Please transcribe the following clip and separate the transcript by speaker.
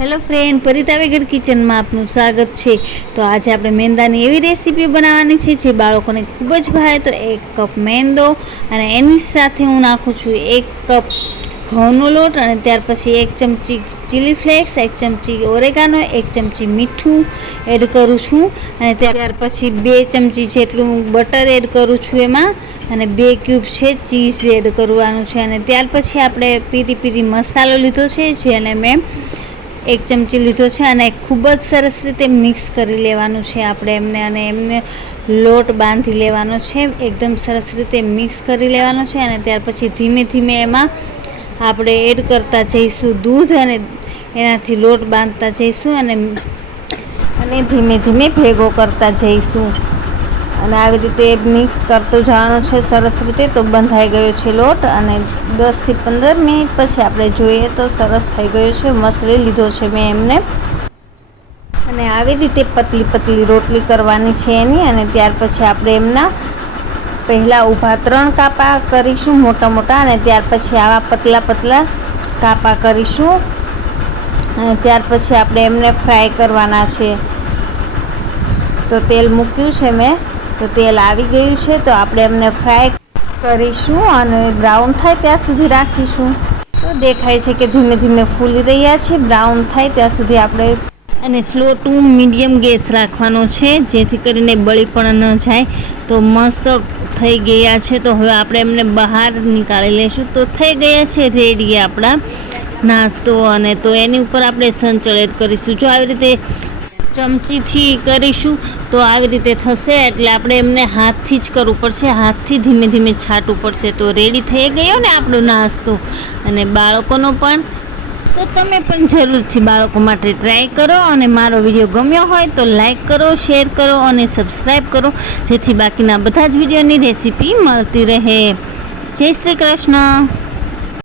Speaker 1: Hello friend પરિતાવેગર કિચનમાં આપનું સ્વાગત છે. તો આજે આપણે મેંદાની એવી રેસીપી બનાવવાની છે જે બાળકોને ખૂબ જ ભાવે. તો એક કપ મેંદો અને એની સાથે હું નાખું છું એક કપ ઘઉંનો લોટ અને ત્યાર પછી એક ચમચી ચીલી ફ્લેક્સ, એક ચમચી ઓરેગાનો, એક ચમચી મીઠું એડ કરું છું. અને ત્યાર પછી બે ચમચી જેટલું બટર એડ કરું છું એમાં અને બે ક્યુબ છે ચીઝ એડ કરવાનું છે. અને ત્યાર પછી આપણે પીરી પીરી મસાલો લીધો છે, જેને મેં એક ચમચી લીધો છે અને ખૂબ જ સરસ રીતે મિક્સ કરી લેવાનું છે આપણે એમને અને એમને લોટ બાંધી લેવાનો છે. એકદમ સરસ રીતે મિક્સ કરી લેવાનો છે અને ત્યાર પછી ધીમે ધીમે એમાં આપણે એડ કરતા જઈશું દૂધ અને એનાથી લોટ બાંધતા જઈશું અને અને ધીમે ધીમે ભેગો કરતા જઈશું. અને આવી રીતે મિક્સ કરતો જવાનું છે સરસ રીતે, તો બંધાઈ ગયો છે લોટ અને દસથી પંદર મિનિટ પછી આપણે જોઈએ તો સરસ થઈ ગયો છે મસળી લીધો છે મેં એમને. અને આવી રીતે પતલી પતલી રોટલી કરવાની છે એની અને ત્યાર પછી આપણે એમના પહેલાં ઊભા ત્રણ કાપા કરીશું મોટા મોટા અને ત્યાર પછી આવા પતલા પતલા કાપા કરીશું. અને ત્યાર પછી આપણે એમને ફ્રાય કરવાના છે. તો તેલ મૂક્યું છે મેં. તો તેલ આવી ગયું છે, તો આપણે એમને ફ્રાય કરીશું અને બ્રાઉન થાય ત્યાં સુધી રાખીશું. તો દેખાય છે કે ધીમે ધીમે ફૂલી રહ્યા છે બ્રાઉન થાય ત્યાં સુધી આપણે અને સ્લો ટુ મીડિયમ ગેસ રાખવાનો છે, જેથી કરીને બળી પણ ન જાય. તો મસ્ત થઈ ગયા છે, તો હવે આપણે એમને બહાર નીકાળી લઈશું. તો થઈ ગયા છે રેડી આપણા નાસ્તો. અને તો એની ઉપર આપણે સંચળ કરીશું. જો આવી રીતે ચમચીથી કરીશું તો આવી રીતે થશે એટલે આપણે એમને હાથથી જ કરવું પડશે. હાથથી ધીમે ધીમે છાંટવું પડશે. તો રેડી થઈ ગયો ને આપણો નાસ્તો? અને બાળકોનો પણ? તો તમે પણ જરૂરથી બાળકો માટે ટ્રાય કરો અને મારો વીડિયો ગમ્યો હોય તો લાઈક કરો શેર કરો અને સબસ્ક્રાઈબ કરો. જેથી બાકીના બધા જ વિડીયોની રેસીપી મળતી રહે. જય શ્રી કૃષ્ણ.